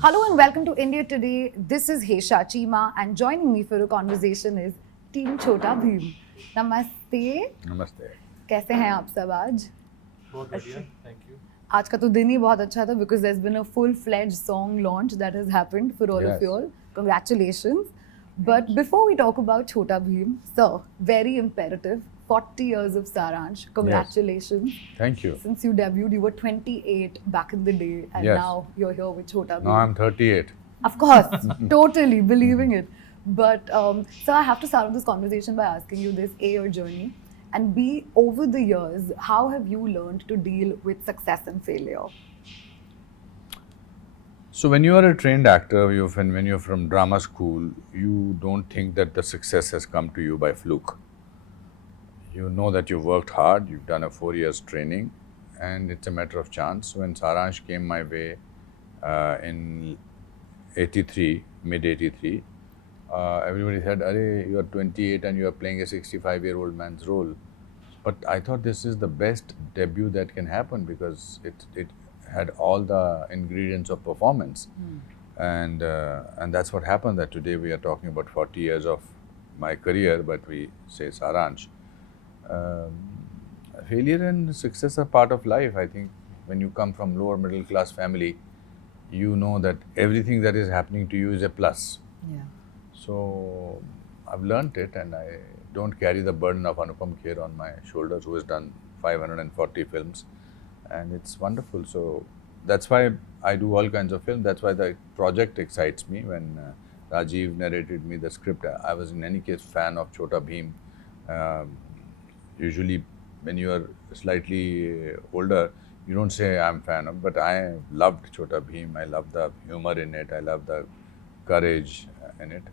Hello and welcome to India Today. This is Hesha Chimah and joining me for a conversation is Team Chota Bheem. Namaste. नमस्ते. कैसे हैं आप सब आज? बहुत बढ़िया, thank you. आज का तो दिन ही बहुत अच्छा था because there's been a full-fledged song launch that has happened for all of Yes. you all. Congratulations. But before we talk about Chota Bheem, sir, very imperative. 40 years of Saransh. Congratulations. Thank you. Since you debuted, you were 28 back in the day, and Yes. now you're here with Chota Bheem. Now I'm 38. Of course, totally believing it. But so I have to start this conversation by asking you this: A, your journey, and B, over the years, how have you learned to deal with success and failure? So when you are a trained actor, when you're from drama school, you don't think that the success has come to you by fluke. You know that you've worked hard, you've done a 4 years training, and it's a matter of chance. When Saransh came my way in 83, mid 83, everybody said, "Arey, you are 28 and you are playing a 65-year-old man's role." But I thought this is the best debut that can happen because it had all the ingredients of performance. And that's what happened, that today we are talking about 40 years of my career, but we say Saransh. Failure and success are part of life. I think when you come from lower middle class family, you know that everything that is happening to you is a plus. Yeah. So I've learnt it, and I don't carry the burden of Anupam Kher on my shoulders, who has done 540 films, and it's wonderful. So that's why I do all kinds of films. That's why the project excites me. When Rajiv narrated me the script, I was in any case fan of Chota Bheem. Usually when you are slightly older, you don't say I'm fan of, but I loved Chota Bheem. I loved the humor in it. I loved the courage in it.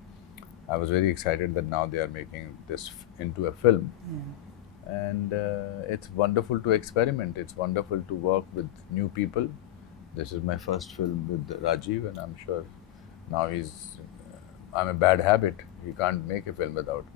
I was very excited that now they are making this into a film. And it's wonderful to experiment. It's wonderful to work with new people. This is my first film with Rajiv, and I'm sure now I'm a bad habit. He can't make a film without me.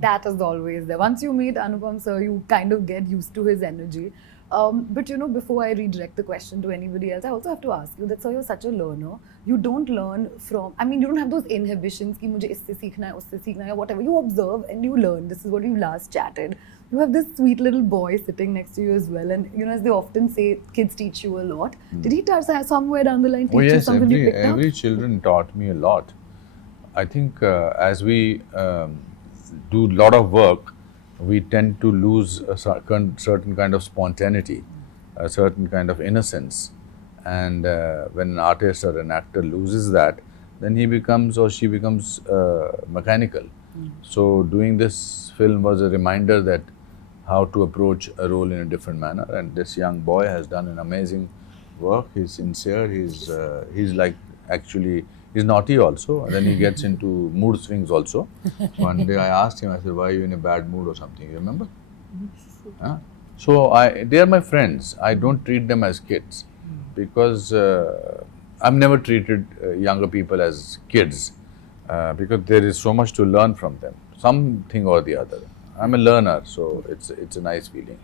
That is always there. Once you meet Anupam sir, you kind of get used to his energy. But you know, before I redirect the question to anybody else, I also have to ask you that, sir, you're such a learner. You don't learn from, you don't have those inhibitions कि मुझे इससे सीखना है, उससे सीखना है, or whatever. You observe and you learn. This is what we last chatted. You have this sweet little boy sitting next to you as well. And you know, as they often say, kids teach you a lot. Did he somewhere down the line teach you something you picked up? Every children taught me a lot. I think as we do a lot of work, we tend to lose a certain kind of spontaneity, a certain kind of innocence. And when an artist or an actor loses that, then he becomes or she becomes mechanical. So doing this film was a reminder that how to approach a role in a different manner. And this young boy has done an amazing work. He's sincere. He's like actually, he's naughty also, and then he gets into mood swings also. One day I asked him, I said, "Why are you in a bad mood or something?" You remember? Huh? So they are my friends. I don't treat them as kids because I've never treated younger people as kids because there is so much to learn from them, something or the other. I'm a learner, so it's a nice feeling.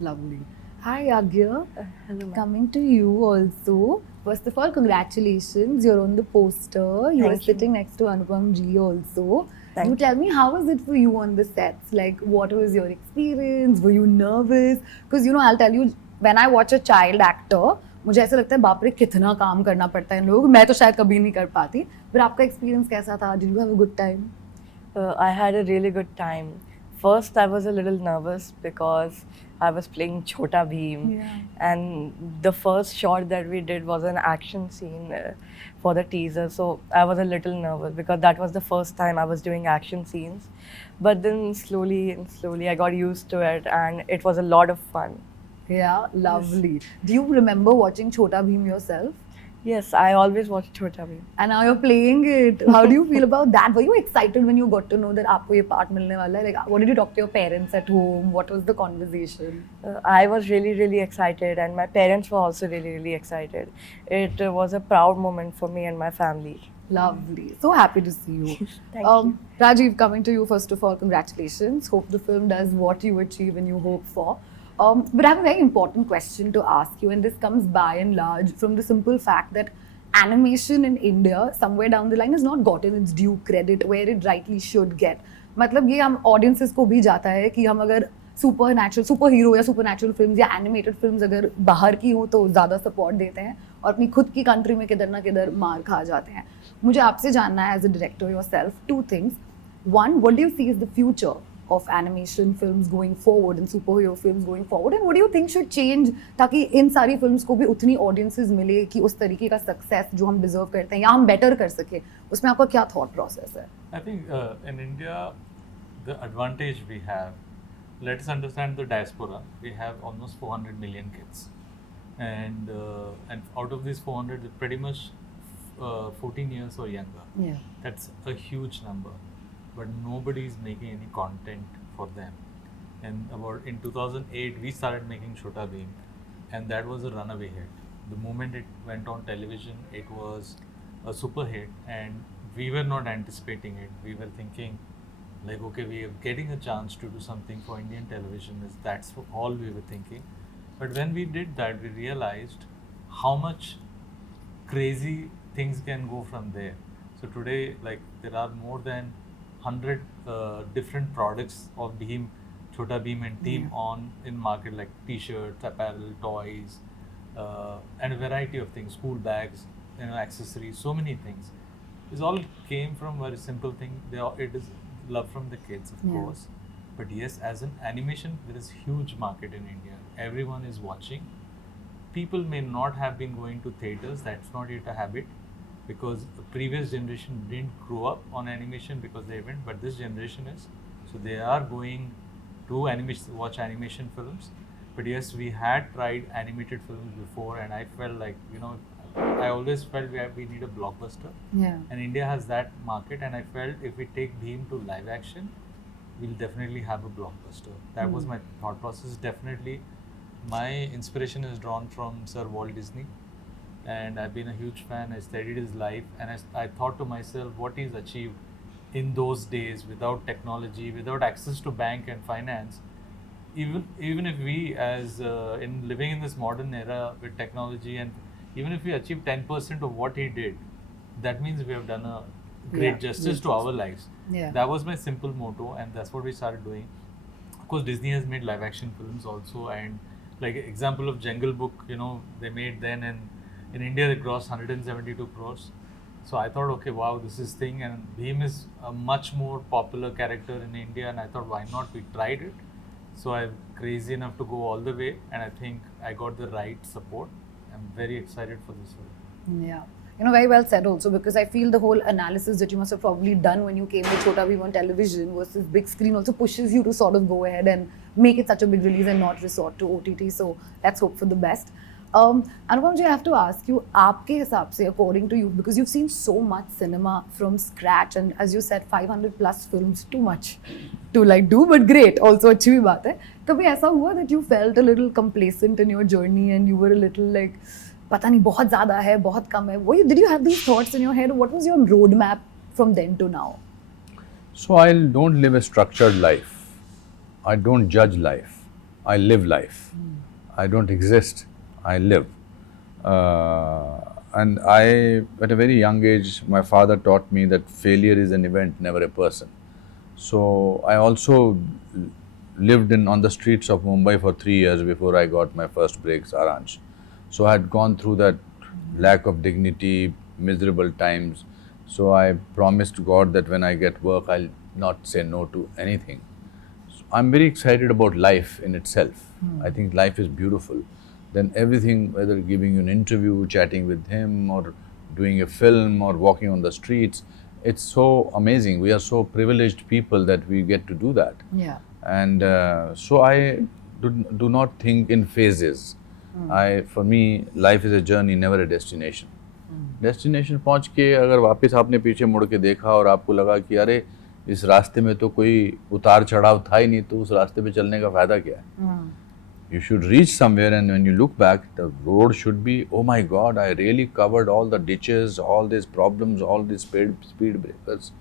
Lovely. Hi, Agya. Hello. Coming to you also. First of all, congratulations. You're on the poster. You are Thank you. sitting next to Anupam ji also. Thank you you. tell me, how was it for you on the sets? Like, what was your experience? Were you nervous? Because, you know, I'll tell you, when I watch a child actor, मुझे ऐसा लगता है बाप रे कितना काम करना पड़ता है इन लोगों को. मैं तो शायद कभी नहीं कर पाती. But आपका experience कैसा था? Did you have a good time? I had a really good time. First, I was a little nervous because I was playing Chota Bheem, and the first shot that we did was an action scene for the teaser. So I was a little nervous because that was the first time I was doing action scenes. But then slowly I got used to it, and it was a lot of fun. Yeah, lovely. Do you remember watching Chota Bheem yourself? Yes, I always watch Chota Bheem. And now you're playing it. How do you feel about that? Were you excited when you got to know that आपको ये part मिलने वाला है? Like, what did you talk to your parents at home? What was the conversation? I was really excited, and my parents were also really excited. It was a proud moment for me and my family. Lovely. So happy to see you. Thank you. Rajiv, coming to you first of all, congratulations. Hope the film does what you achieve and you hope for. But I have a very important question to ask you, and this comes by and large from the simple fact that animation in India somewhere down the line has not gotten its due credit where it rightly should get. मतलब ये हम audiences को भी जाता है कि हम अगर सुपर हीरो या सुपर नेचुरल फिल्म या एनिमेटेड फिल्म्स अगर बाहर की हो तो ज़्यादा सपोर्ट देते हैं और अपनी खुद की कंट्री में किधर ना किधर मार खा जाते हैं. मुझे आपसे जानना है as a director yourself two things. One, what do you see is the future of animation films going forward and superhero films going forward, and what do you think should change ताकि इन सारी films को भी उतनी audiences मिले कि उस तरीके का सक्सेस जो हम डिजर्व करते हैं या हम बेटर कर सके, उसमें आपका क्या थॉट प्रोसेस है? I think in India, the advantage we have, let us understand the diaspora. We have almost 400 million kids, and out of these 400, they're pretty much 14 years or younger. Yeah. That's a huge number, but nobody is making any content for them. And in 2008, we started making Chota Bheem, and that was a runaway hit. The moment it went on television, it was a super hit, and we were not anticipating it. We were thinking, like, okay, we are getting a chance to do something for Indian television. That's all we were thinking. But when we did that, we realized how much crazy things can go from there. So today, like, there are more than 100 different products of Bheem, Chota Bheem and team on in market, like t-shirts, apparel, toys, and a variety of things, school bags, accessories, so many things. This all came from a very simple thing. It is love from the kids, of course. But yes, as an animation, there is huge market in India. Everyone is watching. People may not have been going to theaters. That's not yet a habit, because the previous generation didn't grow up on animation because they went. But this generation is, so they are going to watch animation films. But yes, we had tried animated films before, and I felt like, I always felt we need a blockbuster. Yeah. And India has that market, and I felt if we take Bheem to live action, we'll definitely have a blockbuster. That was my thought process. Definitely, my inspiration is drawn from Sir Walt Disney, and I've been a huge fan. I studied his life, and I thought to myself, what he's achieved in those days without technology, without access to bank and finance. Even if we, as in living in this modern era with technology, and even if we achieve 10% of what he did, that means we have done a great justice to our lives. Yeah. That was my simple motto, and that's what we started doing. Of course, Disney has made live action films also, and like example of Jungle Book, they made then, and in India they grossed 172 crores. So I thought, okay, wow, this is thing, and Bheem is a much more popular character in India, and I thought, why not? We tried it. So I'm crazy enough to go all the way, and I think I got the right support. I'm very excited for this film. Yeah. Very well said also, because I feel the whole analysis that you must have probably done when you came to Chota Bheem on television versus big screen also pushes you to sort of go ahead and make it such a big release and not resort to OTT. So let's hope for the best. Anupam ji, I have to ask you, aapke hisab se, according to you, because you've seen so much cinema from scratch, and as you said, 500 plus films, too much to like do, but great, also अच्छी भी बात है. कभी ऐसा हुआ that you felt a little complacent in your journey and you were a little like, पता नहीं बहुत ज़्यादा है, बहुत कम है. Did you have these thoughts in your head? What was your roadmap from then to now? So I don't live a structured life. I don't judge life. I live life. I don't exist. I live. And at a very young age, my father taught me that failure is an event, never a person. So I also lived on the streets of Mumbai for 3 years before I got my first break, Saransh. So I had gone through that lack of dignity, miserable times. So I promised God that when I get work, I'll not say no to anything. So I'm very excited about life in itself. I think life is beautiful. Then everything, whether giving you an interview, chatting with him, or doing a film, or walking on the streets, it's so amazing. We are so privileged people that we get to do that. Yeah. And so I do not think in phases. For me, life is a journey, never a destination. Destination पहुँच के अगर वापस आपने पीछे मुड़ के देखा और आपको लगा कि अरे इस रास्ते में तो कोई उतार चढ़ाव था ही नहीं, तो उस रास्ते पे चलने का फायदा क्या है? You should reach somewhere, and when you look back, the road should be, oh my God, I really covered all the ditches, all these problems, all these speed breakers.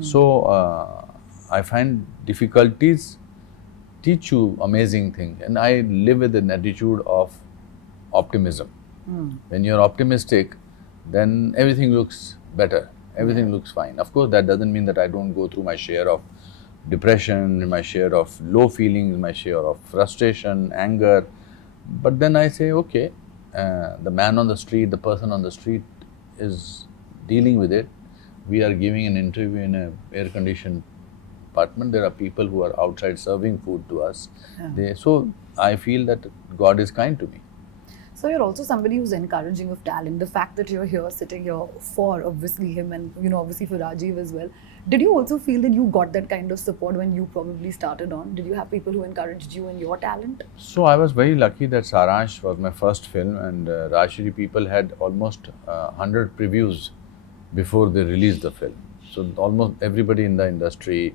So I find difficulties teach you amazing things, and I live with an attitude of optimism. When you're optimistic, then everything looks better, everything looks fine. Of course, that doesn't mean that I don't go through my share of depression, my share of low feelings, my share of frustration, anger. But then I say, okay, the man on the street, the person on the street is dealing with it. We are giving an interview in an air-conditioned apartment. There are people who are outside serving food to us. So I feel that God is kind to me. So you're also somebody who's encouraging of talent. The fact that you're here, sitting here for obviously him and obviously for Rajiv as well. Did you also feel that you got that kind of support when you probably started on? Did you have people who encouraged you in your talent? So I was very lucky that Saransh was my first film, and Rajshri people had almost 100 previews before they released the film. So almost everybody in the industry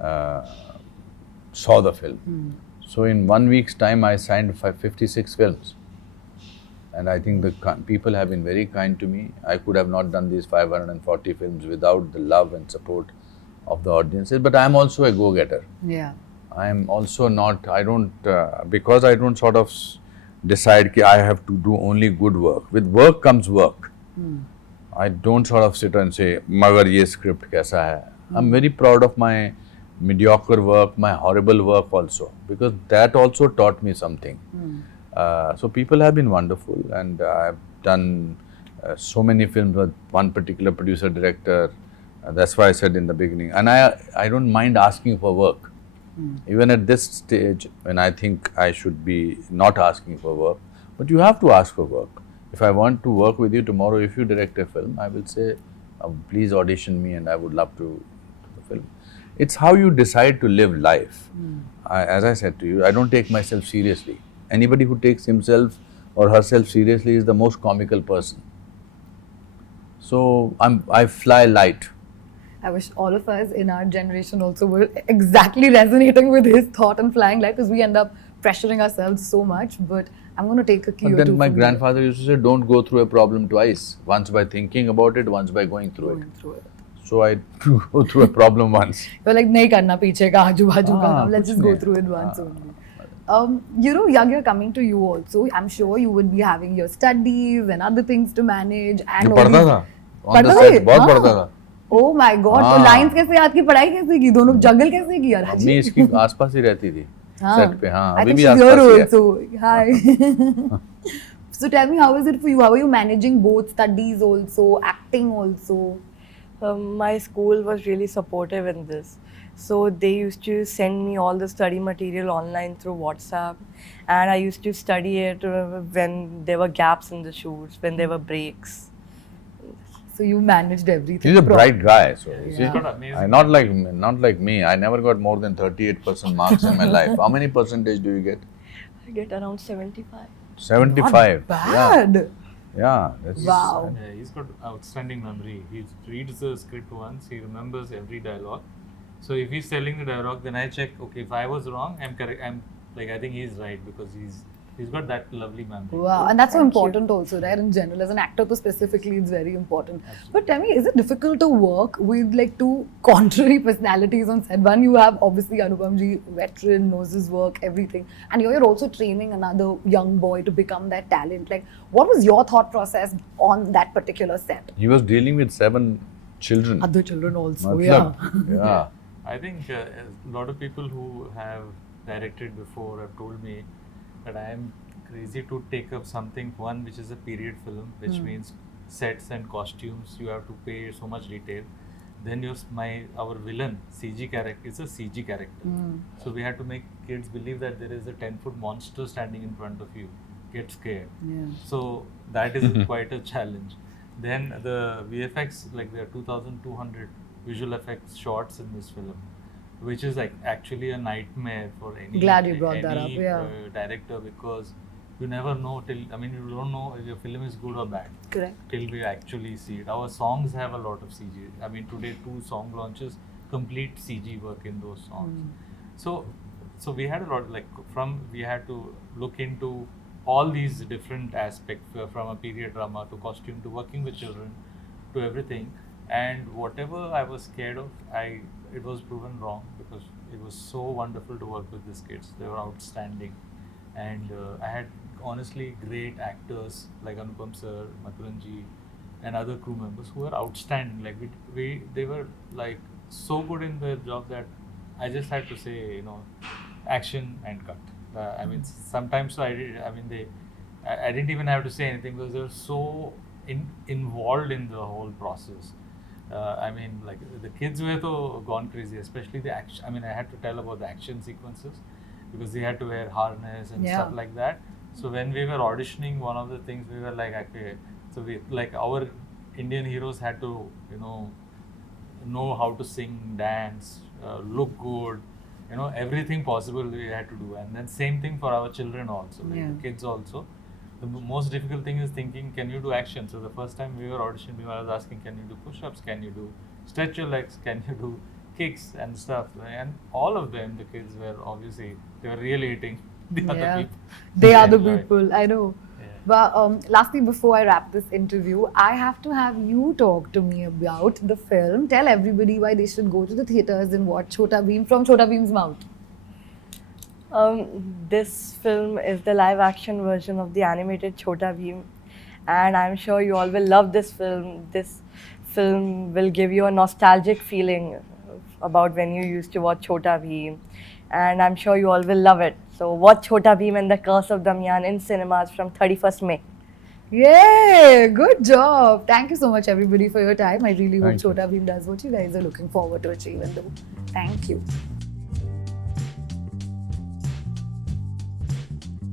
saw the film. So in 1 week's time, I signed 56 films. And I think the people have been very kind to me. I could have not done these 540 films without the love and support of the audiences. But I am also a go-getter. Yeah. I am also not, I don't, because I don't sort of decide that I have to do only good work. With work comes work. I don't sort of sit and say, "Magar ye script kaisa hai." I'm very proud of my mediocre work, my horrible work also, because that also taught me something. So people have been wonderful, and I've done so many films with one particular producer director. That's why I said in the beginning, and I don't mind asking for work. Even at this stage, when I think I should be not asking for work, but you have to ask for work. If I want to work with you tomorrow, if you direct a film, I will say, please audition me and I would love to do the film. It's how you decide to live life. As I said to you, I don't take myself seriously. Anybody who takes himself or herself seriously is the most comical person. So I fly light. I wish all of us in our generation also were exactly resonating with his thought and flying light, because we end up pressuring ourselves so much. But I'm going to take a cue But or two then my from you. grandfather used to say, don't go through a problem twice. Once by thinking about it, once by going through it. Going through it. So I go through a problem once. You're like, nahi karna piche ka, aaju baaju ka. Let's kuch just go nahi. through it once only. Yagya, coming to you also, I'm sure you would be having your studies and other things to manage. And जो all पढ़ता these- था, on the पढ़ता set था? बहुत हाँ. पढ़ता था. Oh my God! तो हाँ. लाइंस कैसे याद की, पढ़ाई कैसे की, दोनों जगल कैसे किया अम्मी राजीव? इसकी आसपास ही रहती थी सेट पे. हाँ, I अभी think भी she's here आसपास ही है. also. Hi. So tell me, how is it for you? How are you managing both studies also, acting also? My school was really supportive in this. So they used to send me all the study material online through WhatsApp, and I used to study it when there were gaps in the shoots, when there were breaks. So you managed everything. He's a bright guy, so you Yeah. see, Got amazing I not like me. I never got more than 38% marks in my life. How many percentage do you get? I get around 75. 75. Bad. Yeah. That's, Wow. Yeah, he's got outstanding memory. He reads the script once, he remembers every dialogue. So if he's telling the dialogue, then I check. Okay, if I was wrong, I'm correct. I'm like, I think he's right, because he's got that lovely memory. Wow, and that's so Thank you. important also, right? In general, as an actor, specifically, it's very important. But tell me, is it difficult to work with like two contrary personalities on set? One, you have obviously Anupamji, veteran, knows his work, everything, and you're also training another young boy to become that talent. Like, what was your thought process on that particular set? he was dealing with 7 children. Other children also, Matlab, yeah. yeah. I think a lot of people who have directed before have told me that I am crazy to take up something, one which is a period film, which means sets and costumes, you have to pay so much detail. Then our villain, CG character, is a CG character. So we had to make kids believe that there is a 10-foot monster standing in front of you, get scared. Yeah. So that is quite a challenge. Then the VFX, like there are 2,200 visual effects shots in this film, which is like actually a nightmare for any Glad you brought that up, yeah. Director, because you never know you don't know if your film is good or bad Correct. till we actually see it. Our songs have a lot of CG. I mean, today 2 song launches, complete CG work in those songs. So we had a lot, we had to look into all these different aspects, from a period drama to costume to working with children to everything. And whatever I was scared of, it was proven wrong, because it was so wonderful to work with these kids. They were outstanding, and I had honestly great actors like Anupam Sir, Mathuranji, and other crew members who were outstanding. Like they were like so good in their job that I just had to say, you know, action and cut. I mean, sometimes I mean, I didn't even have to say anything because they were so involved in the whole process. I mean, like the kids were so gone crazy, especially the action. I mean, I had to tell about the action sequences because they had to wear harness and stuff like that. So when we were auditioning, one of the things we were like, okay, so we like our Indian heroes had to, you know how to sing, dance, look good, you know, everything possible we had to do. And then same thing for our children also, like the kids also. The most difficult thing is thinking, can you do action? So the first time we were auditioning, I was asking, can you do push-ups? Can you do stretch your legs? Can you do kicks and stuff? And all of them, the kids were obviously, they were really hitting the other people. They are the people, I know. Yeah. But lastly, before I wrap this interview, I have to have you talk to me about the film. Tell everybody why they should go to the theatres and watch Chota Bheem from Chota Bheem's mouth. This film is the live action version of the animated Chota Bheem, and I'm sure you all will love this film. This film will give you a nostalgic feeling about when you used to watch Chota Bheem, and I'm sure you all will love it. So watch Chota Bheem and the Curse of Damayan in cinemas from 31st May. Yay! Good job. Thank you so much, everybody, for your time. I really hope Thank you. Chota Bheem does what you guys are looking forward to achieve and do. Thank you.